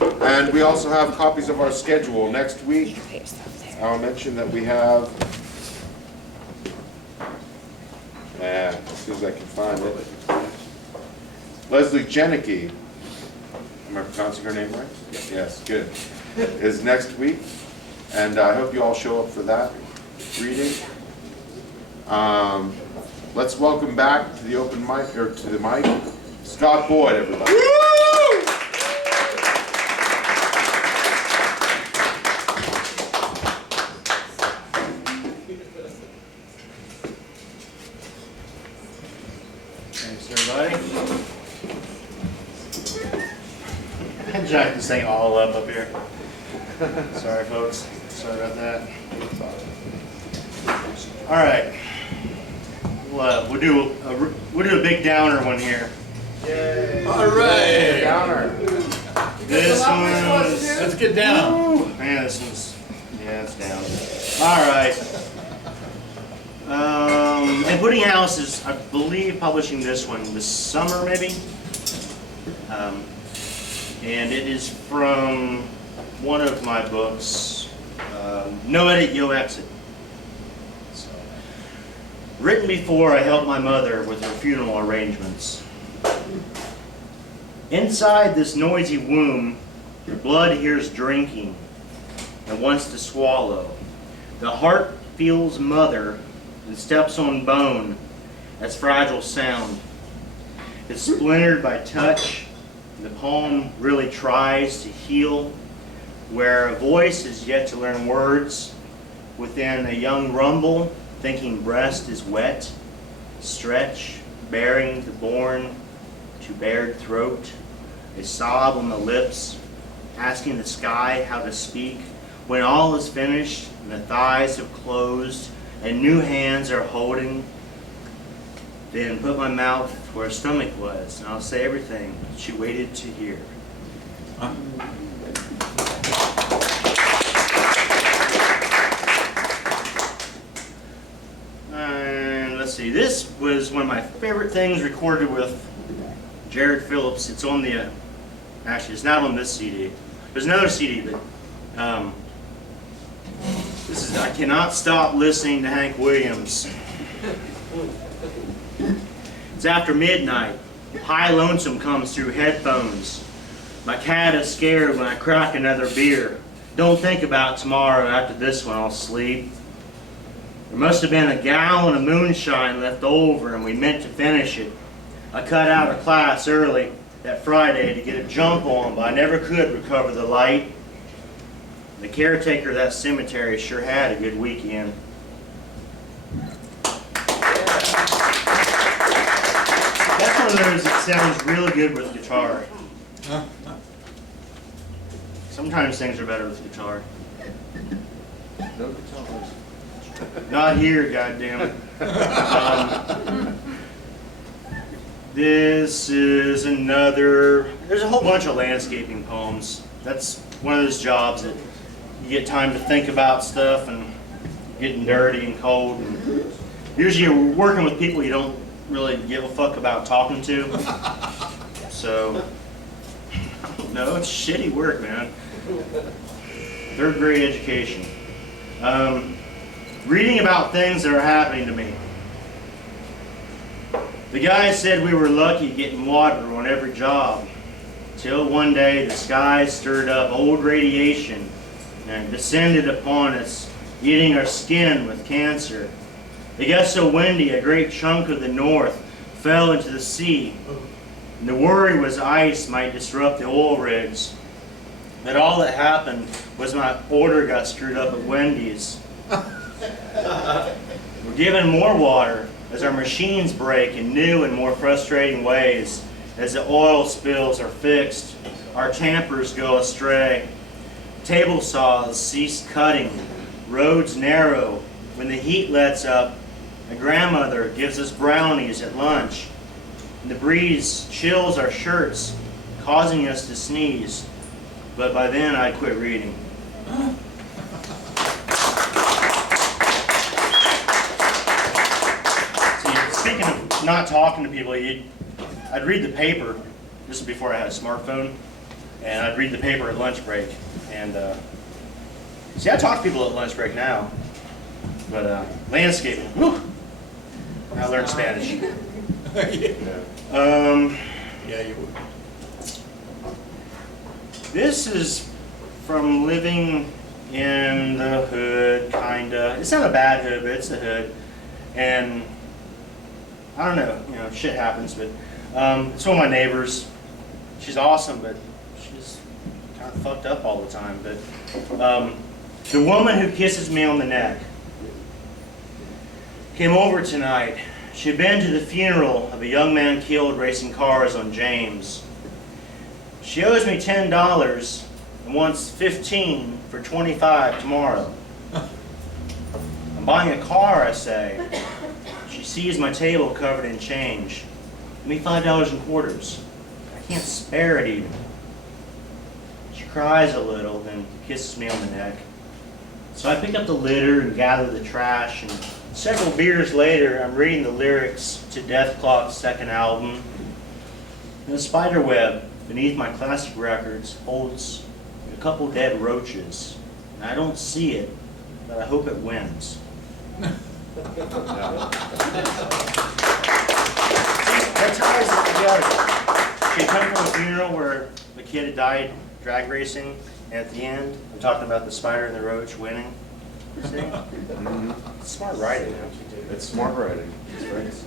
And we also have copies of our schedule. Next week, I'll mention that we have, as soon as I can find it, Leslie Janicki, am I pronouncing her name right? Yes, good, is next week. And I hope you all show up for that reading. Let's welcome back to the open mic, or to the mic, Scott Boyd, everybody. Thanks, everybody. I jacked this thing all up here. Sorry, folks. Sorry about that. All right. We'll do a big downer one here. Yay. All right. Downer. This one's. Let's get down. Woo. Man, this one's. Yeah, it's down. All right. And Pudding House is, I believe, publishing this one this summer, maybe. And it is from one of my books, No Edit, Yo Exit. So, written before I helped my mother with her funeral arrangements. Inside this noisy womb, the blood hears drinking and wants to swallow. The heart feels mother and steps on bone as fragile sound. It's splintered by touch. The poem really tries to heal where a voice is yet to learn words. Within a young rumble, thinking breast is wet, stretch, bearing the born to bared throat, a sob on the lips, asking the sky how to speak. When all is finished and the thighs have closed and new hands are holding, then put my mouth where her stomach was, and I'll say everything she waited to hear. And let's see, this was one of my favorite things recorded with Jared Phillips. It's on the, actually it's not on this CD. There's another CD, but this is I Cannot Stop Listening to Hank Williams. It's after midnight. High lonesome comes through headphones. My cat is scared when I crack another beer. Don't think about tomorrow. After this one, I'll sleep. There must have been a gallon of moonshine left over, and we meant to finish it. I cut out of class early that Friday to get a jump on, but I never could recover the light. The caretaker of that cemetery sure had a good weekend. That's one of those that sounds really good with guitar. Sometimes things are better with guitar. No guitars. Not here, goddammit. This is another, there's a whole bunch of landscaping poems. That's one of those jobs that you get time to think about stuff and getting dirty and cold. And usually you're working with people you don't really give a fuck about talking to. So, no, it's shitty work, man. Third grade education. Reading about things that are happening to me. The guy said we were lucky getting water on every job. Till one day the sky stirred up old radiation and descended upon us, eating our skin with cancer. It got so windy a great chunk of the north fell into the sea. And the worry was ice might disrupt the oil rigs. But all that happened was my order got screwed up at Wendy's. We're given more water as our machines break in new and more frustrating ways. As the oil spills are fixed, our tampers go astray. Table saws cease cutting, roads narrow. When the heat lets up, a grandmother gives us brownies at lunch. And the breeze chills our shirts, causing us to sneeze. But by then I'd quit reading. Speaking of not talking to people, I'd read the paper. This is before I had a smartphone. and I'd read the paper at lunch break. And see, I talk to people at lunch break now, but landscaping, whew, I learned Spanish. Yeah, you would. This is from living in the hood, kinda. It's not a bad hood, but it's the hood. And I don't know, you know, shit happens, but it's one of my neighbors. She's awesome, but she's kind of fucked up all the time. But the woman who kisses me on the neck came over tonight. She had been to the funeral of a young man killed racing cars on James. She owes me $10 and wants $15 for $25 tomorrow. I'm buying a car, I say. She sees my table covered in change. Give me $5 in quarters. I can't spare it even. She cries a little, then kisses me on the neck. So I pick up the litter and gather the trash, and several beers later, I'm reading the lyrics to Death Clock's second album. And the spider web beneath my classic records holds a couple dead roaches. And I don't see it, but I hope it wins. That ties it together. She had come from a funeral where the kid had died drag racing, and at the end, I'm talking about the spider and the roach winning. See? It's smart writing. It's smart writing. That's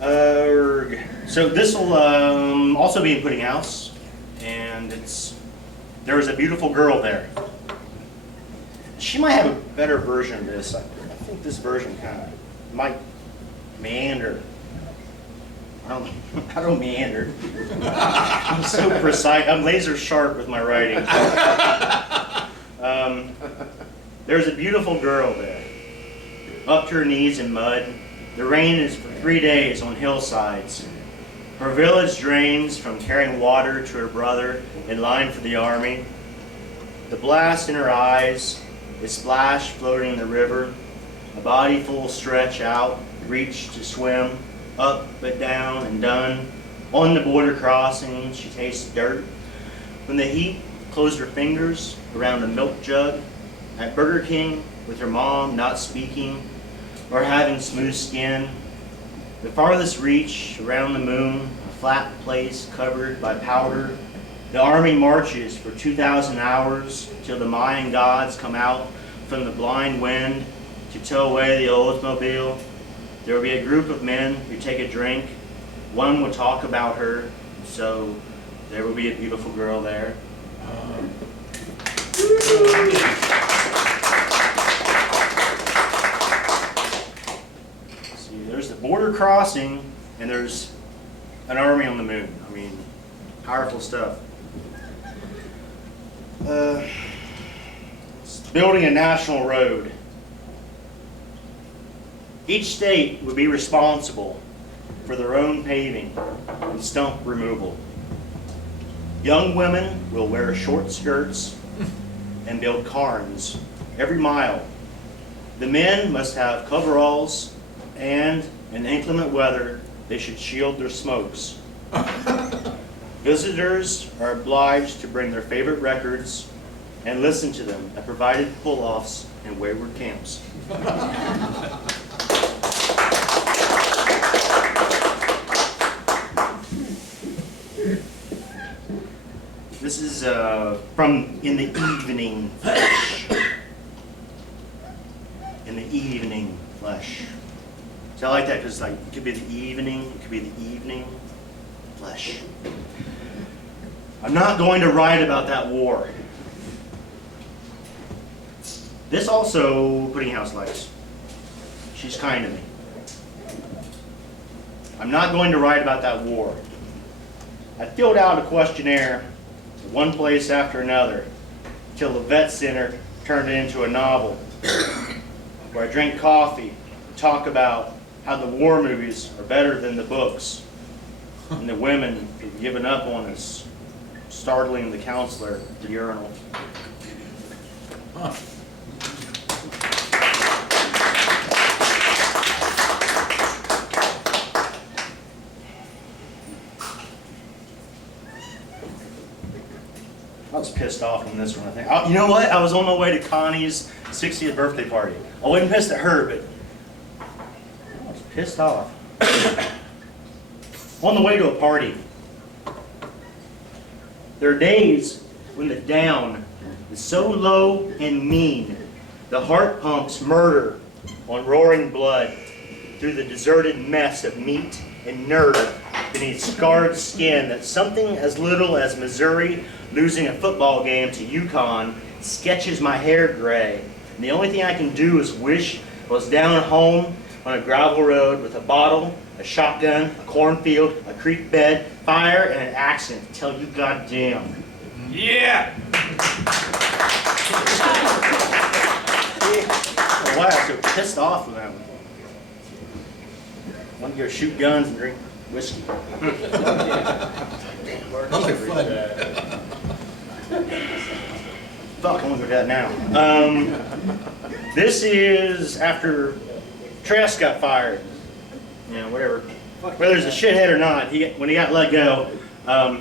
right. So this will also be in Pudding House, and there was a beautiful girl there. She might have a better version of this. I think this version kind of might meander. I don't meander. I'm so precise. I'm laser sharp with my writing. There's a beautiful girl there, up to her knees in mud. The rain is for 3 days on hillsides. Her village drains from carrying water to her brother in line for the army. The blast in her eyes, a splash floating in the river, a body full stretch out, reach to swim, up but down and done. On the border crossing, she tastes dirt. When the heat closed her fingers around a milk jug, at Burger King with her mom not speaking or having smooth skin. The farthest reach around the moon, a flat place covered by powder. The army marches for 2,000 hours till the Mayan gods come out from the blind wind to tow away the Oldsmobile. There will be a group of men who take a drink. One will talk about her, so there will be a beautiful girl there. See, there's the border crossing, and there's an army on the moon. I mean, powerful stuff. Building a national road. Each state would be responsible for their own paving and stump removal. Young women will wear short skirts and build cairns every mile. The men must have coveralls, and in inclement weather, they should shield their smokes. Visitors are obliged to bring their favorite records and listen to them at provided pull-offs and wayward camps. This is from In the Evening Flesh. In the Evening Flesh. So I like that because it could be the evening, it could be the evening flesh. I'm not going to write about that war. This also, Pudding House likes. She's kind to me. I'm not going to write about that war. I filled out a questionnaire one place after another till the vet center turned it into a novel where I drink coffee and talk about how the war movies are better than the books and the women have given up on us, startling the counselor at the urinal. Huh. I was pissed off on this one, I think. You know what? I was on my way to Connie's 60th birthday party. I wasn't pissed at her, but I was pissed off. On the way to a party. There are days when the down is so low and mean, the heart pumps murder on roaring blood through the deserted mess of meat and nerve beneath scarred skin that something as little as Missouri losing a football game to UConn sketches my hair gray. And the only thing I can do is wish I was down at home on a gravel road with a bottle, a shotgun, a cornfield, a creek bed, fire, and an accent to tell you goddamn. Yeah! Why I was so pissed off with that one. I want to go shoot guns and drink whiskey. Sounds like fun. Fuck, I want to go to that now. This is after Trask got fired. You know, whatever. Whether he's a shithead or not, when he got let go, I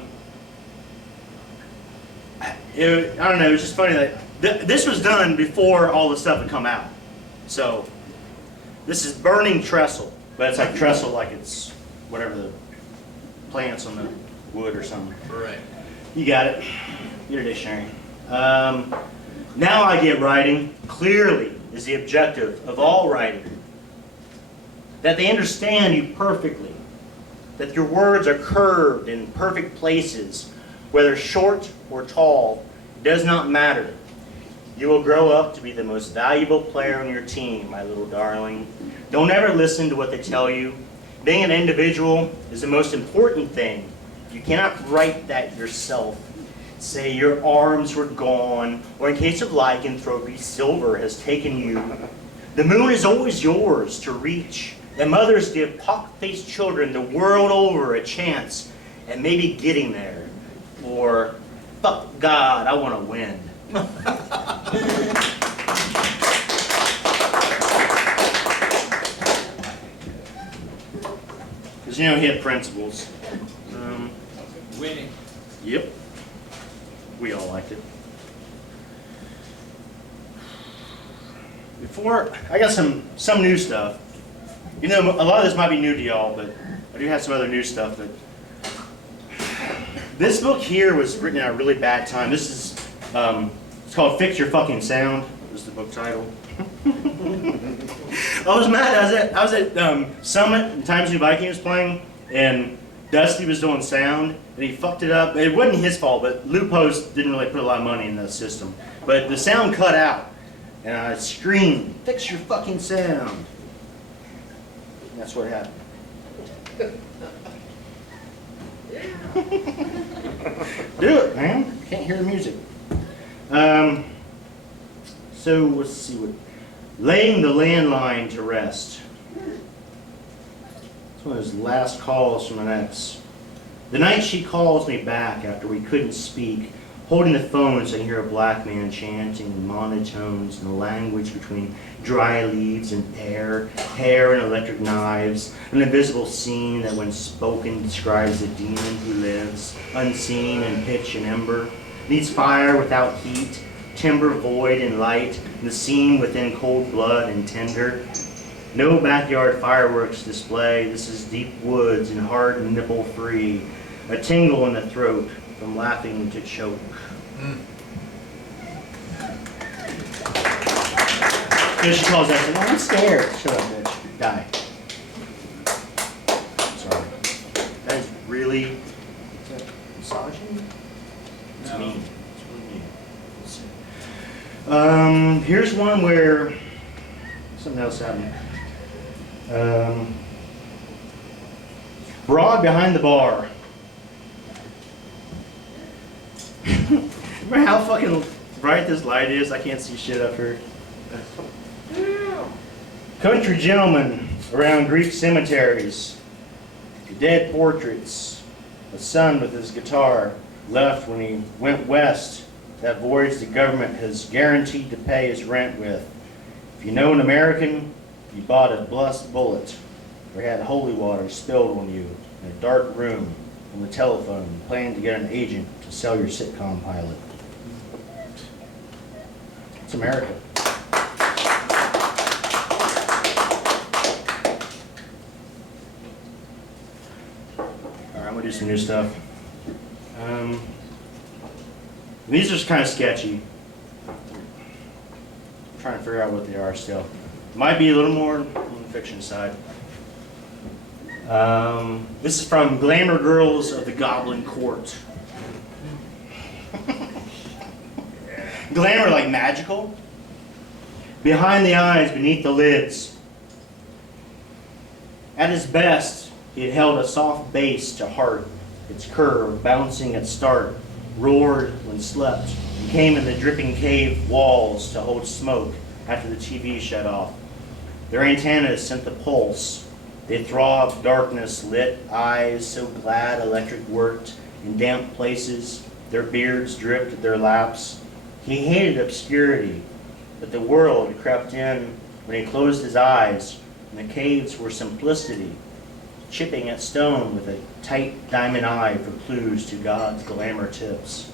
don't know, it was just funny that this was done before all the stuff had come out. So, this is burning trestle, but it's like trestle like it's whatever the plants on the wood or something. Right. You got it. Get a dictionary. Now I get writing clearly is the objective of all writing. That they understand you perfectly. That your words are curved in perfect places, whether short or tall, does not matter. You will grow up to be the most valuable player on your team, my little darling. Don't ever listen to what they tell you. Being an individual is the most important thing. You cannot write that yourself. Say your arms were gone, or in case of lycanthropy, silver has taken you. The moon is always yours to reach, and mothers give pock-faced children the world over a chance at maybe getting there. Or, fuck God, I want to win. Because, you know, he had principles. Winning. Yep. We all liked it. Before, I got some new stuff. You know, a lot of this might be new to y'all, but I do have some other new stuff that... This book here was written at a really bad time. This is, it's called Fix Your Fucking Sound, is the book title. I was mad. I was at Summit, and Times New Viking was playing, and Dusty was doing sound, and he fucked it up. It wasn't his fault, but Lou Post didn't really put a lot of money in the system. But the sound cut out, and I screamed, "Fix your fucking sound!" And that's what happened. Do it, man. Can't hear the music. So let's see what. Laying the landline to rest. It's one of his last calls from an ex. The night she calls me back after we couldn't speak, holding the phone so I can hear a black man chanting in monotones in the language between dry leaves and air, hair and electric knives, an invisible scene that when spoken describes a demon who lives, unseen in pitch and ember, needs fire without heat, timber void and light, and the scene within cold blood and tender. No backyard fireworks display, this is deep woods and hard nipple free, a tingle in the throat from laughing to choke. So she calls out, "No, I'm scared." Shut up, bitch. Die. Sorry. That is really, is that misogyny? It's No. mean. It's really mean. Let's see. Here's one where something else happened. Broad behind the bar. Remember how fucking bright this light is? I can't see shit up here. Country gentlemen around Greek cemeteries. Dead portraits. A son with his guitar left when he went west. That voyage the government has guaranteed to pay his rent with. If you know an American, you bought a blessed bullet or had holy water spilled on you in a dark room on the telephone, planning to get an agent to sell your sitcom pilot. It's America. All right, I'm gonna do some new stuff. These are just kind of sketchy. I'm trying to figure out what they are still. Might be a little more on the fiction side. This is from Glamour Girls of the Goblin Court. Glamour like magical. Behind the eyes, beneath the lids. At his best, he had held a soft bass to heart, its curve bouncing at start, roared when slept, and came in the dripping cave walls to hold smoke after the TV shut off. Their antennas sent the pulse. They throbbed darkness lit eyes so glad electric worked in damp places. Their beards dripped at their laps. He hated obscurity, but the world crept in when he closed his eyes, and the caves were simplicity, chipping at stone with a tight diamond eye for clues to God's glamour tips.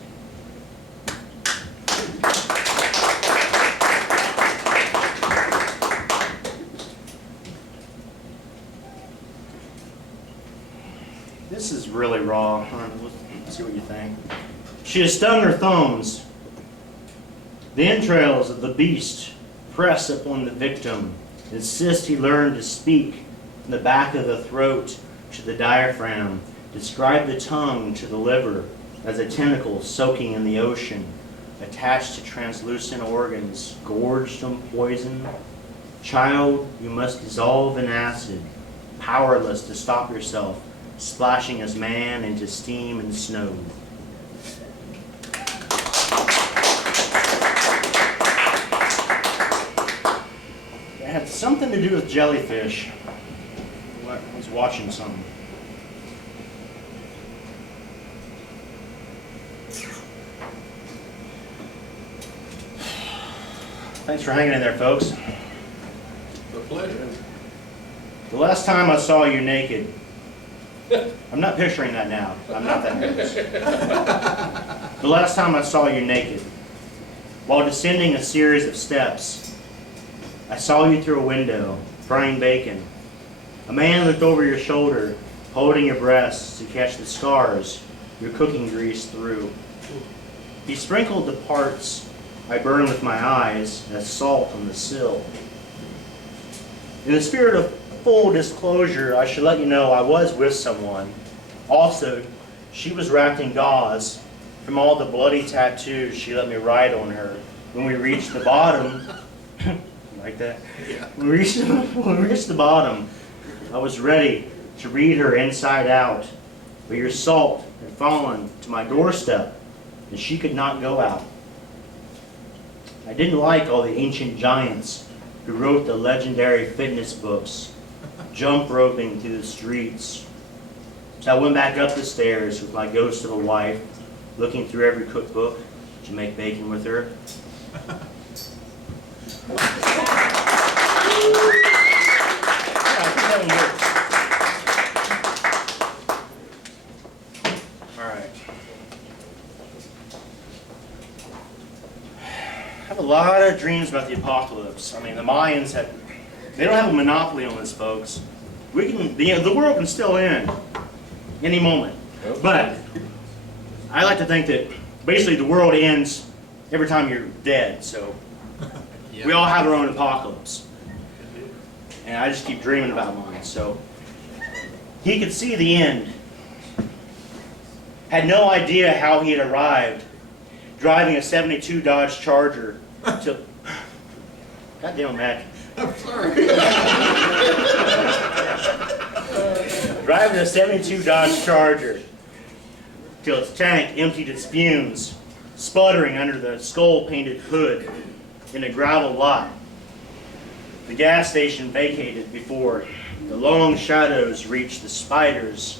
This is really raw. Let's see what you think. She has stung her thumbs. The entrails of the beast press upon the victim. Insist he learn to speak from the back of the throat to the diaphragm. Describe the tongue to the liver as a tentacle soaking in the ocean, attached to translucent organs, gorged on poison. Child, you must dissolve in acid, powerless to stop yourself, splashing as man into steam and snow. It had something to do with jellyfish. I was watching something. Thanks for hanging in there, folks. A pleasure. The last time I saw you naked, I'm not picturing that now. I'm not that nervous. The last time I saw you naked, while descending a series of steps, I saw you through a window, frying bacon. A man looked over your shoulder, holding your breasts to catch the scars your cooking grease through. He sprinkled the parts I burn with my eyes as salt on the sill. In the spirit of full disclosure, I should let you know I was with someone. Also, she was wrapped in gauze from all the bloody tattoos she let me write on her. When we reached the bottom, like that, when we reached the bottom, I was ready to read her inside out, but your salt had fallen to my doorstep, and she could not go out. I didn't like all the ancient giants who wrote the legendary fitness books, jump roping through the streets. So I went back up the stairs with my ghost of a wife, looking through every cookbook to make bacon with her. All right. I have a lot of dreams about the apocalypse. I mean, the Mayans they don't have a monopoly on this, folks. The world can still end any moment. But I like to think that basically the world ends every time you're dead, so we all have our own apocalypse. And I just keep dreaming about mine. So he could see the end. Had no idea how he had arrived, driving a '72 Dodge Charger to... Goddamn, Mac. I'm sorry. Driving a '72 Dodge Charger till its tank emptied its fumes, sputtering under the skull-painted hood in a gravel lot. The gas station vacated before the long shadows reached the spiders,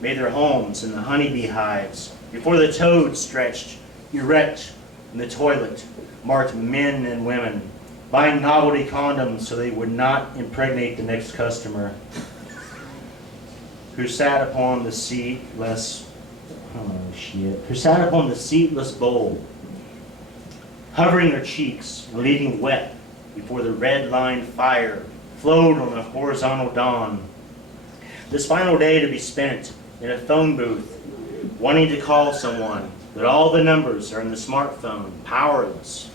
made their homes in the honeybee hives, before the toads stretched erect in the toilet, marked men and women, buying novelty condoms so they would not impregnate the next customer, who sat upon the seatless bowl. covering their cheeks and leaving wet before the red-lined fire flowed on the horizontal dawn. This final day to be spent in a phone booth, wanting to call someone, but all the numbers are in the smartphone, powerless.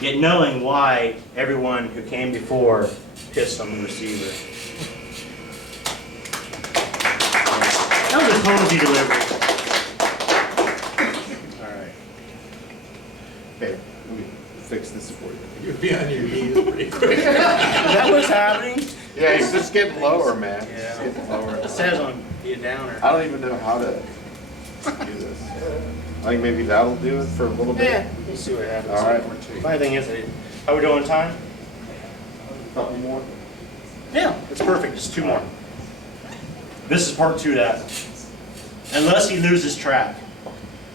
Yet knowing why everyone who came before pissed on the receiver. That was a cozy delivery. All right. Hey, let me fix this for you. You'll be on your knees pretty quick. Is that what's happening? Yeah, he's just getting lower, man. He's Yeah. getting lower. It says on be a downer. I don't even know how to do this. I think maybe that'll do it for a little bit. Yeah, we'll see what happens. All right. Funny thing is, how we doing on time? Couple more. Yeah, it's perfect. Just 2 more. This is part 2 of that. Unless he loses track.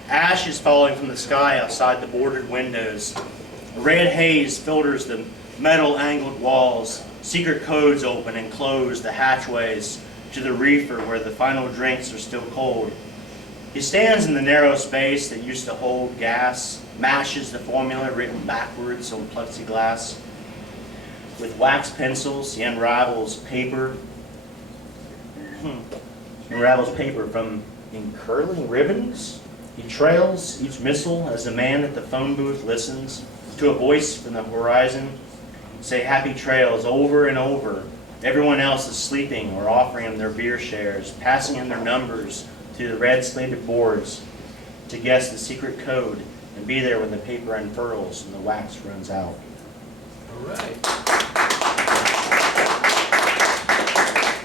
Ash is falling from the sky outside the boarded windows. A red haze filters the metal angled walls. Secret codes open and close the hatchways to the reefer where the final drinks are still cold. He stands in the narrow space that used to hold gas, mashes the formula written backwards on plexiglass. With wax pencils, he unravels paper. From encurling ribbons. He trails each missile as the man at the phone booth listens to a voice from the horizon say happy trails over and over. Everyone else is sleeping or offering him their beer shares, passing him their numbers through the red slated boards to guess the secret code and be there when the paper unfurls and the wax runs out. All right.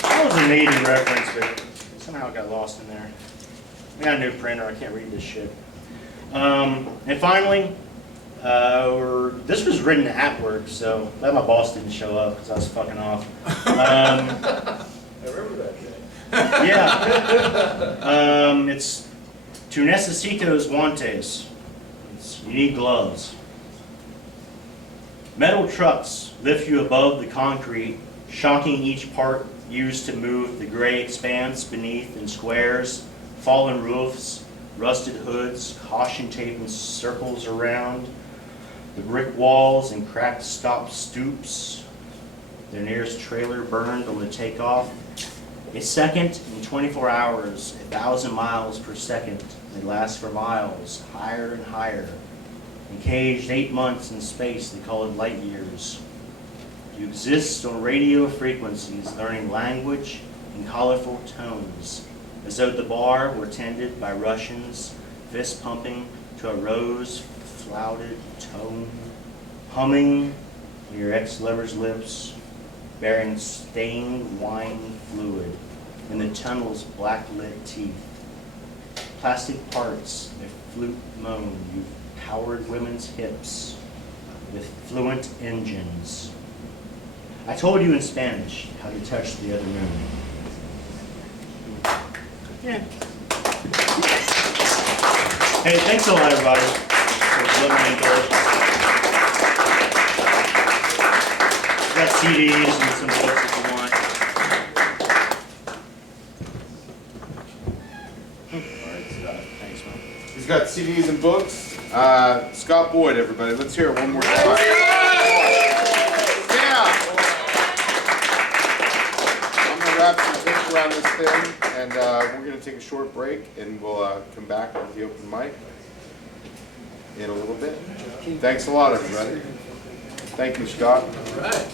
That was a Navy reference, but somehow it got lost in there. I got a new printer, I can't read this shit. And finally, this was written at work, so glad my boss didn't show up because I was fucking off. I remember that day. Yeah. It's Tu necesitas guantes. You need gloves. Metal trucks lift you above the concrete, shocking each part used to move the gray expanse beneath in squares, fallen roofs, rusted hoods, caution tape in circles around, the brick walls and cracked stop stoops. Their nearest trailer burned on the takeoff. A second in 24 hours, 1,000 miles per second. They last for miles, higher and higher. Encaged 8 months in space, they call it light years. You exist on radio frequencies, learning language in colorful tones, as though the bar were tended by Russians, fist pumping to a rose-flouted tone, humming your ex-lover's lips, bearing stained wine fluid in the tunnel's black-lit teeth. Plastic parts, a flute moan, you've powered women's hips with fluent engines. I told you in Spanish how to touch the other moon. Yeah. Hey, thanks a lot, everybody, for listening to us. Got CDs and some books if you want. All right, Scott. Thanks, man. He's got CDs and books. Scott Boyd, everybody. Let's hear it one more time. Yeah! I'm going to wrap some tape around this thing, and we're going to take a short break, and we'll come back with the open mic in a little bit. Thanks a lot, everybody. Thank you, Scott. All right.